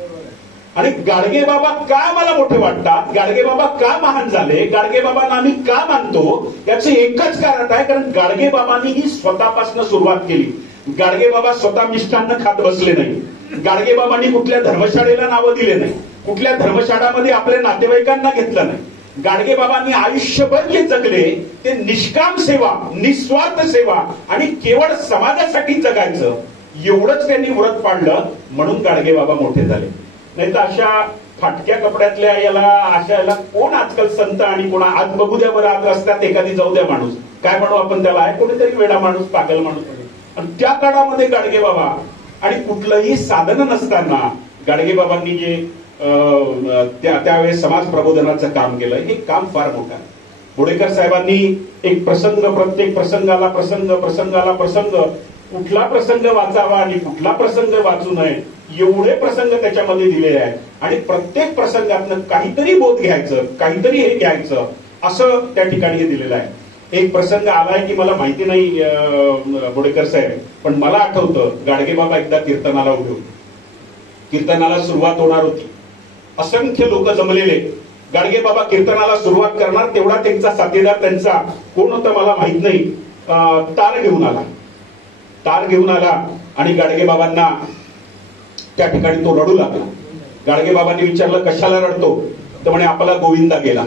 आणि गाडगे बाबा का मला मोठे वाटतात, गाडगे बाबा का महान झाले, गाडगे बाबांना आम्ही का मानतो, याचं एकच कारण आहे, कारण गाडगे बाबांनी ही स्वतःपासून सुरुवात केली. गाडगे बाबा स्वतः मिष्टान्न खात बसले नाही. गाडगे बाबांनी कुठल्या धर्मशाळेला नावं दिले नाही. कुठल्या धर्मशाळामध्ये आपल्या नातेवाईकांना घेतलं नाही. गाडगे बाबांनी आयुष्यभर जे जगले ते निष्काम सेवा, निस्वार्थ सेवा आणि केवळ समाजासाठी जगायचं, एवढंच त्यांनी व्रत पाळलं. म्हणून गाडगे बाबा मोठे झाले. नाही तर अशा फाटक्या कपड्यातल्या याला कोण आजकाल संत आणि कोणा, आज बघू द्या बरं, आज रस्त्यात एखादी जाऊ द्या माणूस, काय म्हणू आपण त्याला, आहे कोणीतरी वेडा माणूस, पागल माणूस. आणि त्या काळामध्ये गाडगे बाबा आणि कुठलंही साधन नसताना गाडगे बाबांनी जे त्यावेळेस समाज प्रबोधनाचं काम केलं, हे काम फार मोठं आहे. बोडेकर साहेबांनी एक प्रसंग, प्रत्येक प्रसंगाला प्रसंग, कुठला प्रसंग वाचावा आणि कुठला प्रसंग वाचू नये, एवढे प्रसंग त्याच्यामध्ये दिलेले आहेत. आणि प्रत्येक प्रसंगातनं काहीतरी बोध घ्यायचं, काहीतरी हे घ्यायचं, असं त्या ठिकाणी दिलेलं आहे. एक प्रसंग आलाय की मला माहिती नाही बोडेकर साहेब, पण मला आठवतं गाडगे बाबा एकदा कीर्तनाला उभे होते. कीर्तनाला सुरुवात होणार होती. असंख्य लोक जमलेले. गाडगे बाबा कीर्तनाला सुरुवात करणार, तेवढा त्यांचा साथीदार, त्यांचा कोण होता मला माहित नाही, तार घेऊन आला आणि गाडगे बाबांना त्या ठिकाणी तो रडू लागला. गाडगे बाबांनी विचारलं कशाला रडतो, तर म्हणे आपला गोविंदा गेला.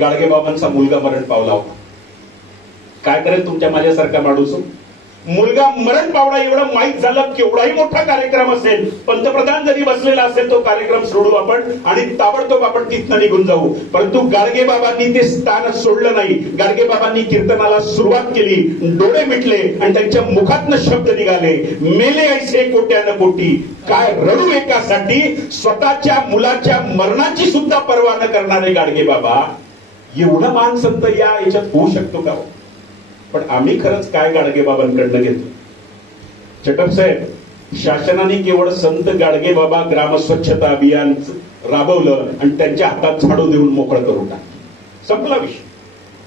गाडगे बाबांचा मुलगा मरण पावला होता. काय करेल तुमच्या माझ्यासारखा माणूस, मुलगा मरण पावला एवढं माहीत झालं, केवढाही मोठा कार्यक्रम असेल, पंतप्रधान जरी बसलेला असेल, तो कार्यक्रम सोडू आपण आणि ताबडतोब आपण तिथनं निघून जाऊ. परंतु गाडगे बाबांनी ते स्थान सोडलं नाही. गाडगे बाबांनी कीर्तनाला सुरुवात केली, डोळे मिटले आणि त्यांच्या मुखातनं शब्द निघाले, मेले ऐसे कोट्यानं कोटी, काय रडू एकासाठी, स्वतःच्या मुलाच्या मरणाची सुद्धा पर्वा न करणारे गाडगे बाबा. एवढं मान संत या याच्यात होऊ शकतो का? पण आम्ही खरंच काय गाडगे बाबांकडनं घेतो? चटप साहेब, शासनाने केवळ संत गाडगे बाबा ग्राम स्वच्छता अभियान राबवलं आणि त्यांच्या हातात झाडू देऊन मोकळं करून टाकलं, संपला विषय.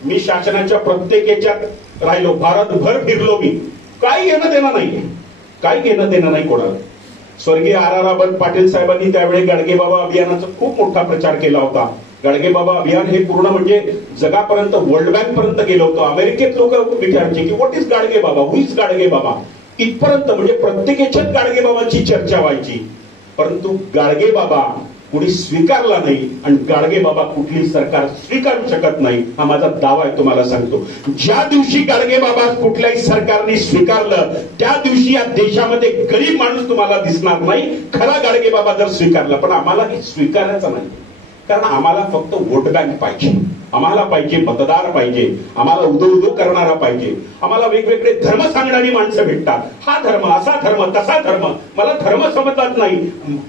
मी शासनाच्या प्रत्येक याच्यात राहिलो, भारतभर फिरलो मी, काही घेणं देणं नाही कोणाला. स्वर्गीय RR पाटील साहेबांनी त्यावेळी गाडगे बाबा अभियानाचा खूप मोठा प्रचार केला होता. गाडगे बाबा अभियान हे पूर्ण म्हणजे जगापर्यंत, वर्ल्ड बँक पर्यंत गेलं होतं. अमेरिकेत लोक विचारायचे की what is Gadge Baba, who is Gadge Baba, इथपर्यंत म्हणजे प्रत्येक याच्यात गाडगे बाबांची चर्चा व्हायची. परंतु गाडगे बाबा कुणी स्वीकारला नाही आणि गाडगे बाबा कुठली सरकार स्वीकारू शकत नाही, हा माझा दावा आहे, तुम्हाला सांगतो. ज्या दिवशी गाडगे बाबा कुठल्याही सरकारने स्वीकारलं, त्या दिवशी या देशामध्ये गरीब माणूस तुम्हाला दिसणार नाही, खरा गाडगे बाबा जर स्वीकारला. पण आम्हाला हे स्वीकारायचं नाही, कारण आम्हाला फक्त वोट बँक पाहिजे, आम्हाला पाहिजे मतदार पाहिजे, आम्हाला उदो करणारा पाहिजे, आम्हाला वेगवेगळे धर्म सांगणारी माणसं भेटतात. हा धर्म, असा धर्म, तसा धर्म, मला धर्म समजत नाही.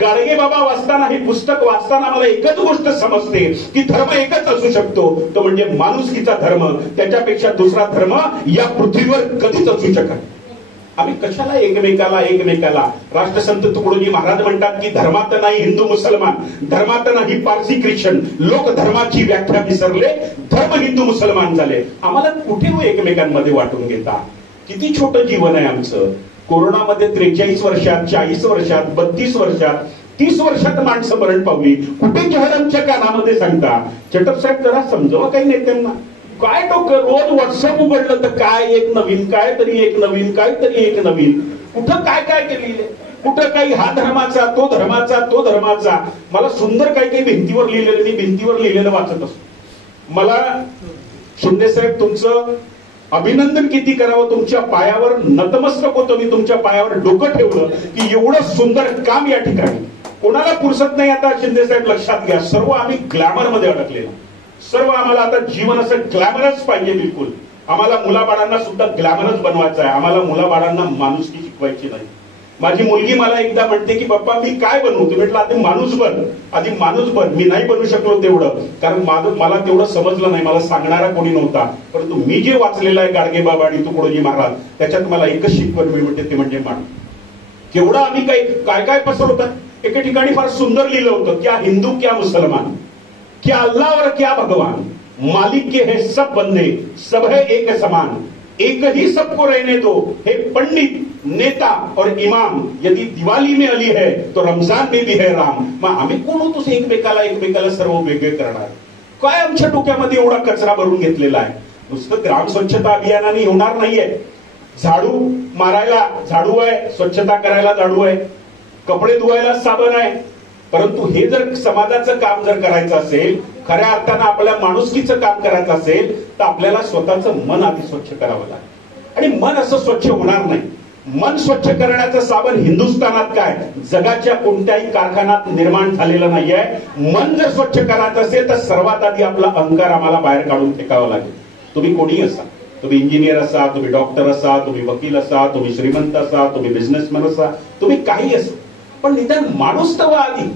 गाडगे बाबा वाचताना, हे पुस्तक वाचताना मला एकच गोष्ट समजते की धर्म एकच असू शकतो, तो म्हणजे माणुसकीचा धर्म. त्याच्यापेक्षा दुसरा धर्म या पृथ्वीवर कधीच असू शकत. आम्ही कशाला एकमेकाला राष्ट्रसंत तुकडोजी महाराज म्हणतात की धर्मात नाही हिंदू मुसलमान, धर्मात नाही पारसी ख्रिश्चन, लोक धर्माची व्याख्या विसरले, धर्म हिंदू मुसलमान झाले. आम्हाला कुठे एकमेकांमध्ये वाटून घेता? किती छोटं जीवन आहे आमचं. कोरोनामध्ये 43 वर्षात, 40 वर्षात, 32 वर्षात, 30 वर्षात माणसं मरण पावली. कुठे जहरांच्या कानामध्ये सांगता? चटप साहेब जरा समजवा काही नेत्यांना. काय डोकं, रोज व्हॉट्सअप उघडलं तर काय एक नवीन, काहीतरी एक नवीन. कुठं काय केलेलं, कुठं काही हा धर्माचा तो धर्माचा. मला सुंदर काही भिंतीवर लिहिलेलं, मी भिंतीवर लिहिलेलं वाचत असतो. मला शिंदे साहेब तुमचं अभिनंदन किती करावं. तुमच्या पायावर नतमस्तक होतो मी, तुमच्या पायावर डोकं ठेवलं की एवढं सुंदर काम या ठिकाणी कोणाला फुरसत नाही. आता शिंदे साहेब लक्षात घ्या, सर्व आम्ही ग्लॅमर मध्ये अडकलेलो. सर्व आम्हाला आता जीवन असं ग्लॅमरच पाहिजे. बिलकुल आम्हाला मुलाबाळांना सुद्धा ग्लॅमरच बनवायचं आहे. आम्हाला मुलाबाळांना माणुसकी शिकवायची नाही. माझी मुलगी मला एकदा म्हणते की पप्पा मी काय बनवू? तुम्ही म्हटलं आधी माणूस बन. मी नाही बनू शकलो तेवढं, कारण मला तेवढं समजलं नाही, मला सांगणारा कोणी नव्हता. परंतु मी जे वाचलेलं आहे गाडगेबाबा आणि तुकडोजी महाराज, त्याच्यात मला एकच शिकवण मी म्हणते ते म्हणजे माणूस. केवढं आम्ही काय पसरवतात. एके ठिकाणी फार सुंदर लिहिलं होतं, क्या हिंदू क्या मुसलमान, क्या अल्लाह और क्या भगवान, मालिक के है सब बंदे, सब है एक समान, एक ही सबको रहने दो, हे पंडित नेता और इमाम, यदि दिवाली में अली है तो रमजान में भी है राम. मग आम्ही कोण होतो एकमेकाला सर्व वेगळे करणार? काय आमच्या डोक्यामध्ये एवढा कचरा भरून घेतलेला आहे? नुसतं ग्राम स्वच्छता अभियानाने होणार नाहीये. झाडू मारायला झाडू आहे, स्वच्छता करायला झाडू आहे, कपडे धुवायला साबण आहे. परंतु हे जर समाजाचं काम जर करायचं असेल, खऱ्या अर्थानं आपल्या माणुसकीचं काम करायचं असेल, तर आपल्याला स्वतःचं मन आधी स्वच्छ करावं लागेल. आणि मन असं स्वच्छ होणार नाही. मन स्वच्छ करण्याचं साबण हिंदुस्थानात काय जगाच्या कोणत्याही कारखान्यात निर्माण झालेलं नाहीये. मन जर स्वच्छ करायचं असेल तर सर्वात आधी आपला अहंकार आम्हाला बाहेर काढून फेकावा लागेल. तुम्ही कोणी असा, तुम्ही इंजिनियर असा, तुम्ही डॉक्टर असा, तुम्ही वकील असा, तुम्ही श्रीमंत असा, तुम्ही बिझनेसमॅन असा, तुम्ही काही असा, पण निदान माणूस तर आधी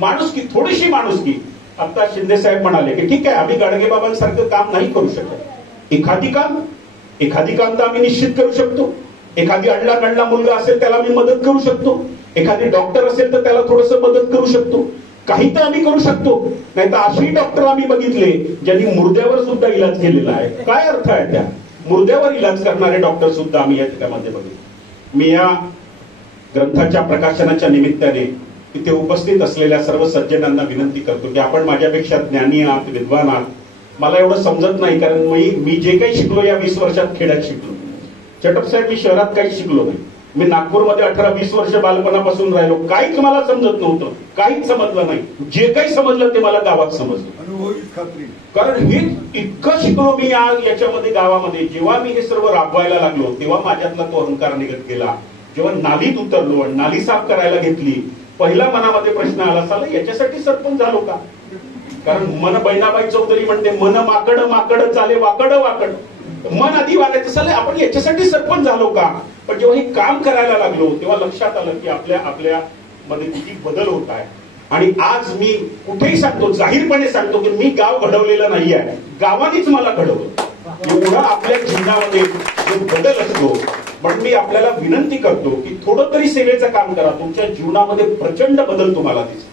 माणुसकी, थोडीशी माणुसकी. आता शिंदे साहेब म्हणाले की ठीक आहे आम्ही गाडगेबाबांसारखं काम नाही करू शकत. एखादी काम तर आम्ही निश्चित करू शकतो. एखादी अडला मुलगा असेल त्याला मी मदत करू शकतो. एखादी डॉक्टर असेल तर त्याला थोडस मदत करू शकतो. काही तर आम्ही करू शकतो. नाही तर अशी डॉक्टर आम्ही बघितले ज्यांनी मुर्द्यावर सुद्धा इलाज केलेला आहे. काय अर्थ आहे त्या मुर्द्यावर इलाज करणारे डॉक्टर सुद्धा आम्ही या ठिकाणी बघितले. मी या ग्रंथाच्या प्रकाशनाच्या निमित्ताने इथे उपस्थित असलेल्या सर्व सज्जनांना विनंती करतो की आपण माझ्यापेक्षा ज्ञानी आहात, विद्वान आहात. मला एवढं समजत नाही, कारण मी जे काही शिकलो या 20 वर्षात खेड्यात शिकलो. चटप साहेब मी शहरात काही शिकलो नाही. मी नागपूरमध्ये 18-20 वर्ष बालपणापासून राहिलो. काहीच मला समजत नव्हतं, काहीच समजलं नाही. जे काही समजलं ते मला गावात समजलं. कारण हे इतकं शिकलो मी याच्यामध्ये गावामध्ये. जेव्हा मी हे सर्व राबवायला लागलो तेव्हा माझ्यातला तो अहंकार निघत गेला. जेव्हा नालीत उतरलो आणि नाली साफ करायला घेतली, पहिला मनामध्ये प्रश्न आला, साला याच्यासाठी सरपंच झालो का? कारण मन बहिणाबाई चौधरी म्हणते, मन माकड चाले वाकड. मन आधी वागायचं, साला आपण याच्यासाठी सरपंच झालो का? पण जेव्हा हे काम करायला लागलो तेव्हा लक्षात आलं की आपल्या मध्ये किती बदल होत आहे. आणि आज मी कुठेही सांगतो, जाहीरपणे सांगतो की मी गाव घडवलेलं नाही आहे, गावानेच मला घडवलं. एवढा आपल्या जीवनामध्ये जो बदल असतो. पण मी आपल्याला विनंती करतो की थोडं तरी सेवेचं काम करा. तुमच्या जीवनामध्ये प्रचंड बदल तुम्हाला दिसेल,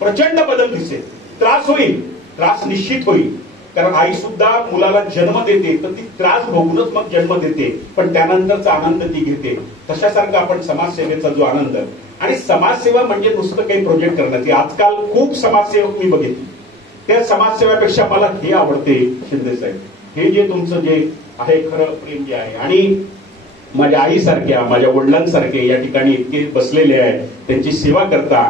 प्रचंड बदल दिसेल. त्रास होईल, त्रास निश्चित होईल. कारण आई सुद्धा मुलाला जन्म देते तर ती त्रास भोगूनच मग जन्म देते, पण त्यानंतरचा आनंद ती घेते. तशासारखा आपण समाजसेवेचा जो आनंद, आणि समाजसेवा म्हणजे नुसतं काही प्रोजेक्ट करण्याची. आजकाल खूप समाजसेवक मी बघितले. त्या समाजसेवेपेक्षा मला हे आवडते शिंदे साहेब, हे जे तुमचं जे आहे खरं प्रेम जे आहे. आणि माझ्या आईसारख्या, माझ्या वडिलांसारखे या ठिकाणी इतके बसलेले आहेत, त्यांची सेवा करता.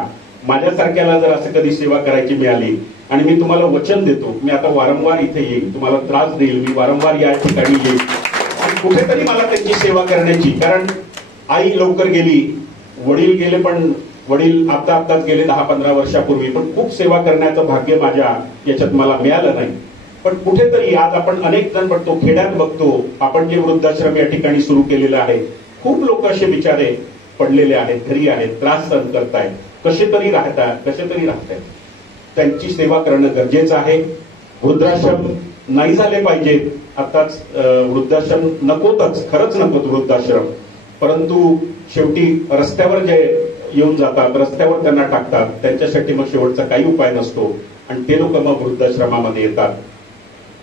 माझ्यासारख्याला जर असं कधी सेवा करायची मिळाली, आणि मी तुम्हाला वचन देतो, मी आता वारंवार इथे येईल, तुम्हाला त्रास देईल, मी वारंवार या ठिकाणी येईल आणि कुठेतरी मला त्यांची सेवा करण्याची. कारण आई लवकर गेली, वडील गेले, पण वडील आताच गेले 10-15 वर्षापूर्वी. पण खूप सेवा करण्याचं भाग्य माझ्या याच्यात मला मिळालं नाही. पण कुठेतरी आज आपण अनेक जण बघतो, खेड्यात बघतो, आपण जे वृद्धाश्रम या ठिकाणी सुरू केलेलं आहे, खूप लोक असे बिचारे पडलेले आहेत, घरी आहेत, त्रास सहन करतायत, कसे तरी राहतायत. त्यांची सेवा करणं गरजेचं आहे. वृद्धाश्रम नाही झाले पाहिजेत. आताच वृद्धाश्रम नकोतच, खरंच नकोत वृद्धाश्रम. परंतु शेवटी रस्त्यावर जे येऊन जातात, रस्त्यावर त्यांना टाकतात, त्यांच्यासाठी मग शेवटचा काही उपाय नसतो आणि ते लोक मग वृद्धाश्रमामध्ये येतात.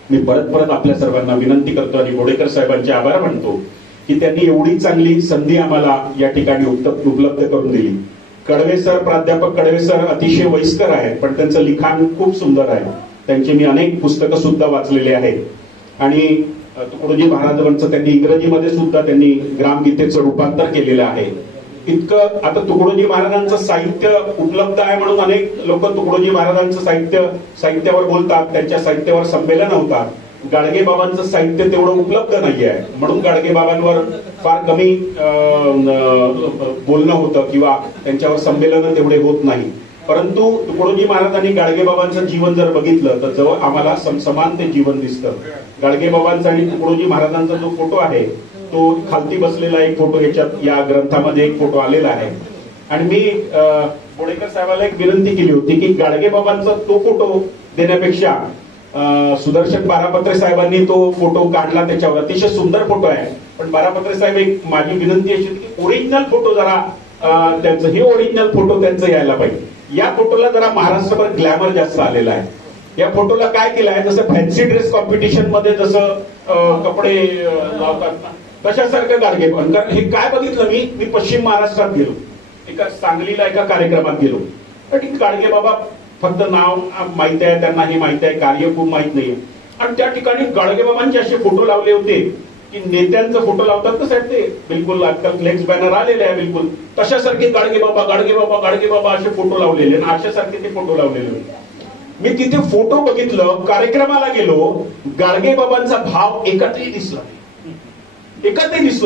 मी परत परत आपल्या सर्वांना विनंती करतो आणि बोडेकर साहेबांचे आभार मानतो की त्यांनी एवढी चांगली संधी आम्हाला या ठिकाणी उपलब्ध करून दिली. कडवे सर, प्राध्यापक कडवे सर अतिशय वयस्कर आहेत, पण त्यांचं लिखाण खूप सुंदर आहे. त्यांची मी अनेक पुस्तकं सुद्धा वाचलेली आहेत आणि तुकडोजी महाराजांचं त्यांनी इंग्रजीमध्ये सुद्धा त्यांनी ग्रामगीतेचं रूपांतर केलेलं आहे. इतकं आता तुकडोजी महाराजांचं साहित्य उपलब्ध आहे म्हणून अनेक लोक तुकडोजी महाराजांचं साहित्यावर बोलतात, त्यांच्या साहित्यावर संमेलन होतात. गाडगे बाबांचं साहित्य तेवढं उपलब्ध नाही आहे म्हणून गाडगे बाबांवर फार कमी बोलणं होतं किंवा त्यांच्यावर संमेलन तेवढे होत नाही. परंतु तुकडोजी महाराजांनी गाडगे बाबांचं जीवन जर बघितलं तर जवळ आम्हाला समान ते जीवन दिसतं. गाडगे बाबांचा आणि तुकडोजी महाराजांचा जो फोटो आहे तो खालती बसलेला एक फोटो याच्यात या ग्रंथामध्ये एक फोटो आलेला आहे. आणि मी बोडेकर साहेबाला एक विनंती केली होती की गाडगे बाबांचा तो फोटो देण्यापेक्षा सुदर्शन बारापत्रे साहेबांनी तो फोटो काढला, त्याच्यावर अतिशय सुंदर फोटो आहे. पण बारापत्रे साहेब, एक माझी विनंती अशी होती की ओरिजिनल फोटो जरा त्यांचं, हे ओरिजिनल फोटो त्यांचं यायला पाहिजे. या फोटोला जरा महाराष्ट्रभर ग्लॅमर जास्त आलेला आहे. या फोटोला काय केलं आहे, जसं फॅन्सी ड्रेस कॉम्पिटिशन मध्ये जसं कपडे लावतात ना तशासारखं गाडगे बाबा. कारण हे काय बघितलं मी पश्चिम महाराष्ट्रात गेलो, एका सांगलीला एका कार्यक्रमात गेलो. तर गाडगे बाबा फक्त नाव माहिती आहे त्यांना, हे माहिती आहे, कार्य खूप माहित नाहीये. आणि त्या ठिकाणी गाडगे बाबांचे असे फोटो लावले होते की नेत्यांचा फोटो लावतात ना साहेब, ते बिलकुल आजकाल फ्लेक्स बॅनर आलेले आहे, बिलकुल तशासारखे गाडगे बाबा गाडगे बाबा गाडगे बाबा असे फोटो लावलेले आणि अशासारखे ते फोटो लावलेले होते. मी तिथे फोटो बघितलं, कार्यक्रमाला गेलो, गाडगे बाबांचा भाव एकातही दिसला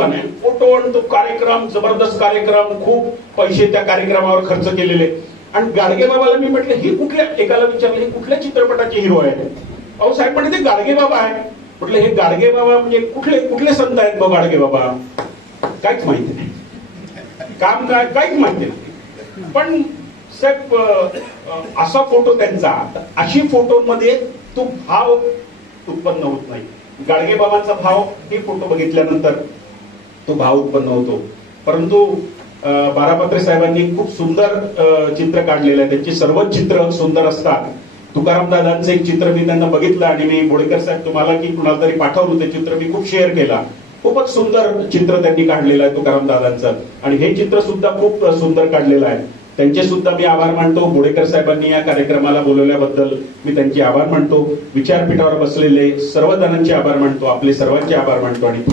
नाही. फोटो आणि तो कार्यक्रम, जबरदस्त कार्यक्रम, खूप पैसे त्या कार्यक्रमावर खर्च केलेले. आणि गाडगे बाबाला मी म्हटलं हे कुठल्या, एकाला विचारलं हे कुठल्या चित्रपटाचे हिरो आहेत. अहो साहेब म्हणजे ते गाडगे बाबा आहे. म्हटलं हे गाडगे बाबा म्हणजे कुठले संत आहेत बघ गाडगे बाबा? काहीच माहिती नाही, काम काय काहीच माहिती नाही. पण साहेब असा फोटो त्यांचा, अशी फोटोमध्ये तो भाव उत्पन्न होत नाही. गाडगे बाबांचा भाव हे फोटो बघितल्यानंतर तो भाव उत्पन्न होतो. परंतु बारापत्रे साहेबांनी खूप सुंदर चित्र काढलेलं आहे. त्यांची सर्वच चित्र सुंदर असतात. तुकाराम दादांचं एक चित्र मी त्यांना बघितलं आणि मी बोडेकर साहेब तुम्हाला की कुणाला तरी पाठवलं, ते चित्र मी खूप शेअर केला. खूपच सुंदर चित्र त्यांनी काढलेलं आहे तुकाराम दादांचं. आणि हे चित्र सुद्धा खूप सुंदर काढलेलं आहे. त्यांचे सुद्धा मी आभार मानतो. बोडेकर साहेबांनी या कार्यक्रमाला बोलवल्याबद्दल मी त्यांचे आभार मानतो. विचारपीठावर बसलेले सर्व जणांचे आभार मानतो, आपले सर्वांचे आभार मानतो आणि